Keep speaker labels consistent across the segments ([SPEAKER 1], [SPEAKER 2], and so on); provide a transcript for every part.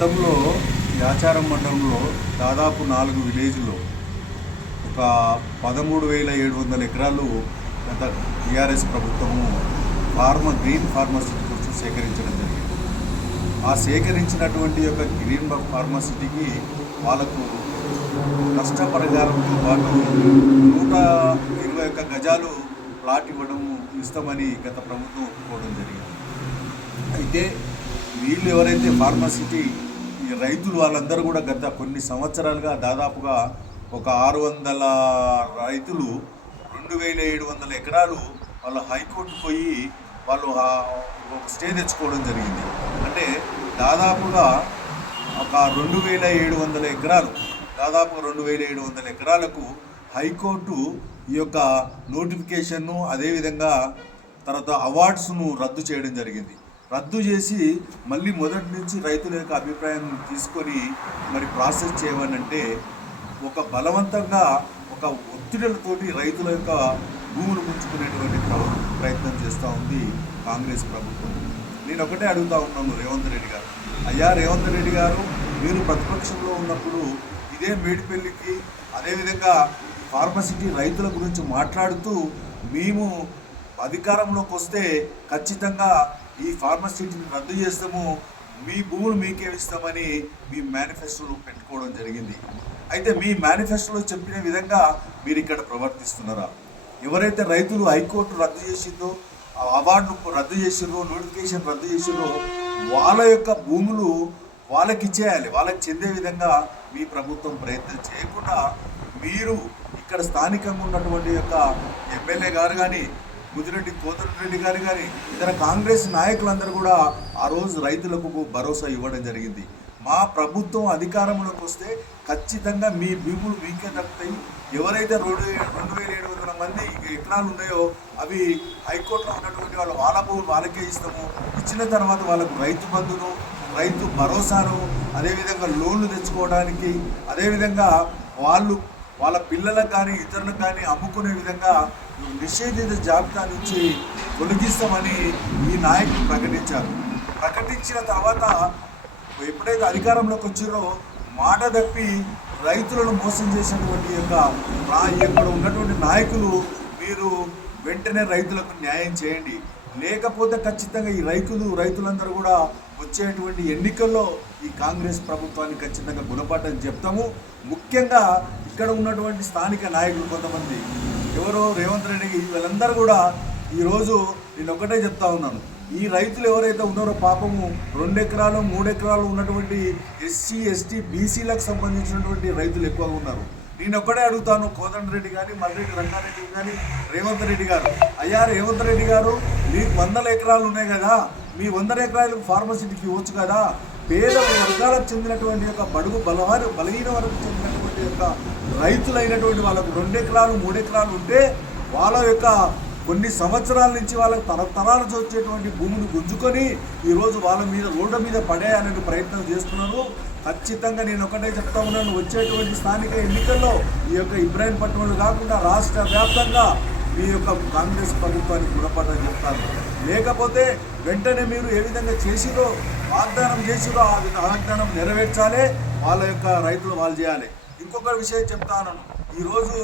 [SPEAKER 1] గతంలో యాచారం మండలంలో దాదాపు నాలుగు విలేజ్లో ఒక పదమూడు వేల ఏడు వందల ఎకరాలు గత టీఆర్ఎస్ ప్రభుత్వము ఫార్మ గ్రీన్ ఫార్మసిటీ కోసం సేకరించడం జరిగింది. ఆ సేకరించినటువంటి యొక్క గ్రీన్ ఫార్మసిటీకి వాళ్ళకు నష్టపరిహారంతో పాటు నూట ఇరవై ఒక్క గజాలు ప్లాట్ ఇవ్వడం ఇస్తామని గత ప్రభుత్వం ఒప్పుకోవడం జరిగింది. అయితే వీళ్ళు ఎవరైతే ఫార్మాసిటీ రైతులు వాళ్ళందరూ కూడా గత కొన్ని సంవత్సరాలుగా దాదాపుగా ఒక ఆరు వందల రైతులు రెండు వేల ఏడు వందల ఎకరాలు వాళ్ళు హైకోర్టు పోయి వాళ్ళు ఒక స్టే తెచ్చుకోవడం జరిగింది. అంటే దాదాపుగా ఒక రెండు వేల ఏడు వందల ఎకరాలు దాదాపు రెండు వేల ఏడు వందల ఎకరాలకు హైకోర్టు ఈ యొక్క నోటిఫికేషన్ను అదేవిధంగా తర్వాత అవార్డ్స్ను రద్దు చేయడం జరిగింది. రద్దు చేసి మళ్ళీ మొదటి నుంచి రైతుల యొక్క అభిప్రాయం తీసుకొని మరి ప్రాసెస్ చేయమనంటే ఒక బలవంతంగా ఒక ఒత్తిడిలతోటి రైతుల యొక్క భూములు ముంచుకునేటువంటి ప్ర- ప్రయత్నం చేస్తూ ఉంది కాంగ్రెస్ ప్రభుత్వం. నేను ఒకటే అడుగుతా ఉన్నాను రేవంత్ రెడ్డి గారు. అయ్యా రేవంత్ రెడ్డి గారు మీరు ప్రతిపక్షంలో ఉన్నప్పుడు ఇదే మేడిపల్లికి అదేవిధంగా ఫార్మసిటీ రైతుల గురించి మాట్లాడుతూ మేము అధికారంలోకి వస్తే ఖచ్చితంగా ఈ ఫార్మసిటీని రద్దు చేస్తాము. మీ భూములు మీకే ఇస్తామని మీ మేనిఫెస్టోలో పెట్టుకోవడం జరిగింది. అయితే మీ మేనిఫెస్టోలో చెప్పిన విధంగా మీరు ఇక్కడ ప్రవర్తిస్తున్నారా? ఎవరైతే రైతులు హైకోర్టు రద్దు చేసిందో ఆ అవార్డు రద్దు చేసిండ్రో నోటిఫికేషన్ రద్దు చేసిండ్రో వాళ్ళ యొక్క భూములు వాళ్ళకి ఇచ్చేయాలి. వాళ్ళకి చెందే విధంగా మీ ప్రభుత్వం ప్రయత్నం చేయకుండా మీరు ఇక్కడ స్థానికంగా ఉన్నటువంటి యొక్క ఎమ్మెల్యే గారు కానీ ముదిరెడ్డి కోదండరెడ్డి గారు కానీ ఇతర కాంగ్రెస్ నాయకులందరూ కూడా ఆ రోజు రైతులకు భరోసా ఇవ్వడం జరిగింది. మా ప్రభుత్వం అధికారంలోకి వస్తే ఖచ్చితంగా మీ భూములు మీకే దక్కుతాయి. ఎవరైతే రెండు రెండు వేల ఏడు వందల మంది ఎకరాలు ఉన్నాయో అవి హైకోర్టులో ఉన్నటువంటి వాళ్ళు వాళ్ళ భూములు వాళ్ళకే ఇస్తాము. ఇచ్చిన తర్వాత వాళ్ళకు రైతు బంధును రైతు భరోసాను అదేవిధంగా లోన్లు తెచ్చుకోవడానికి అదేవిధంగా వాళ్ళు వాళ్ళ పిల్లలకు కానీ ఇతరులకు కానీ అమ్ముకునే విధంగా నిషేధిత జాబితా నుంచి తొలగిస్తామని ఈ నాయకులు ప్రకటించారు. ప్రకటించిన తర్వాత ఎప్పుడైతే అధికారంలోకి వచ్చారో మాట తప్పి రైతులను మోసం చేసినటువంటి యొక్క ఇక్కడ ఉన్నటువంటి నాయకులు మీరు వెంటనే రైతులకు న్యాయం చేయండి. లేకపోతే ఖచ్చితంగా ఈ రైతులు రైతులందరూ కూడా వచ్చేటువంటి ఎన్నికల్లో ఈ కాంగ్రెస్ ప్రభుత్వాన్ని ఖచ్చితంగా గుణపాఠం చెప్తాము. ముఖ్యంగా ఇక్కడ ఉన్నటువంటి స్థానిక నాయకులు కొంతమంది ఎవరో రేవంత్ రెడ్డి వీళ్ళందరూ కూడా ఈరోజు నేను ఒకటే చెప్తా ఉన్నాను. ఈ రైతులు ఎవరైతే ఉన్నారో పాపము రెండు ఎకరాలు మూడు ఎకరాలు ఉన్నటువంటి ఎస్సీ ఎస్టీ బీసీలకు సంబంధించినటువంటి రైతులు ఎక్కువగా ఉన్నారు. నేను ఒక్కడే అడుగుతాను కోదండ రెడ్డి కానీ మల్రెడ్డి రంగారెడ్డి కానీ రేవంత్ రెడ్డి గారు. అయ్యా రేవంత్ రెడ్డి గారు మీకు వందల ఎకరాలు ఉన్నాయి కదా మీ వందల ఎకరాలు ఫార్మసిటీకి ఇవ్వచ్చు కదా పేద వర్గాలకు చెందినటువంటి యొక్క బడుగు బలవారు బలహీన వరకు చెందినటువంటి యొక్క రైతులైనటువంటి వాళ్ళకు రెండు ఎకరాలు మూడు ఎకరాలు ఉంటే వాళ్ళ యొక్క కొన్ని సంవత్సరాల నుంచి వాళ్ళకి తరతరాలు వచ్చేటువంటి భూమిని గుంజుకొని ఈరోజు వాళ్ళ మీద రోడ్ల మీద పడేయాలని ప్రయత్నం చేస్తున్నారు. ఖచ్చితంగా నేను ఒకటే చెప్తా ఉన్నాను వచ్చేటువంటి స్థానిక ఎన్నికల్లో ఈ యొక్క ఇబ్రాహీంపట్నంలో కాకుండా రాష్ట్ర వ్యాప్తంగా మీ యొక్క కాంగ్రెస్ ప్రభుత్వానికి గుణపడని చెప్తాను. లేకపోతే వెంటనే మీరు ఏ విధంగా చేసిరో వాగ్దానం చేసిరో ఆ వాగ్దానం నెరవేర్చాలి వాళ్ళ యొక్క రైతులు వాళ్ళు చేయాలి. ఇంకొక విషయం చెప్తాను ఈరోజు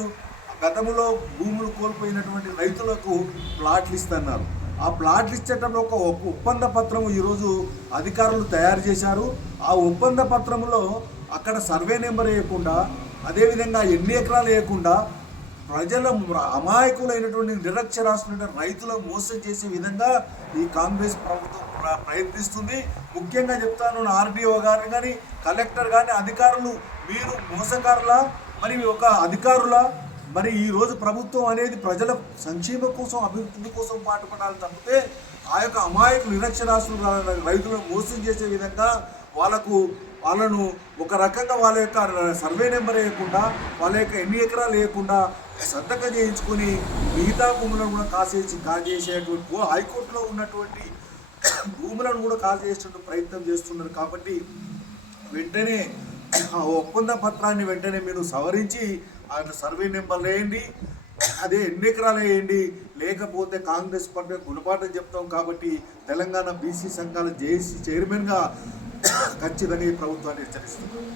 [SPEAKER 1] గతంలో భూములు కోల్పోయినటువంటి రైతులకు ప్లాట్లు ఇస్తున్నారు. ఆ ప్లాట్లు ఇచ్చేటప్పుడు ఒక ఒప్పంద పత్రం ఈరోజు అధికారులు తయారు చేశారు. ఆ ఒప్పంద పత్రంలో అక్కడ సర్వే నెంబర్ వేయకుండా అదేవిధంగా ఎన్ని ఎకరాలు వేయకుండా ప్రజల అమాయకులైనటువంటి నిరక్షరాస్తున్న రైతులను మోసం చేసే విధంగా ఈ కాంగ్రెస్ ప్రభుత్వం ప్ర- ప్రయత్నిస్తుంది. ముఖ్యంగా చెప్తాను ఆర్డీఓ గారిని కానీ కలెక్టర్ కానీ అధికారులు మీరు మోసగారుల? మరి ఒక అధికారుల? మరి ఈ రోజు ప్రభుత్వం అనేది ప్రజల సంక్షేమ కోసం అభివృద్ధి కోసం పాటుపడాలి తప్పితే ఆ యొక్క అమాయకులు నిరక్షరాస్తులు రైతులను మోసం చేసే విధంగా వాళ్ళకు వాళ్ళను ఒక రకంగా వాళ్ళ యొక్క సర్వే నెంబర్ వేయకుండా వాళ్ళ యొక్క ఎన్ని ఎకరాలు వేయకుండా సంతకం చేయించుకొని మిగతా భూములను కూడా కాసేసి కాజేసేటువంటి హైకోర్టులో ఉన్నటువంటి భూములను కూడా కాజేసేటువంటి ప్రయత్నం చేస్తున్నారు కాబట్టి వెంటనే ఆ ఒప్పంద పత్రాన్ని వెంటనే మీరు సవరించి ఆయన సర్వే నెంబర్ వేయండి అదే ఎన్ని ఎకరాలు వేయండి లేకపోతే కాంగ్రెస్ పార్టీ గుణపాఠం చెప్తాం కాబట్టి తెలంగాణ బీసీ సంఘాల జేఏసీ చైర్మన్గా ఖచ్చితంగా ఈ ప్రభుత్వాన్ని హెచ్చరిస్తున్నాం.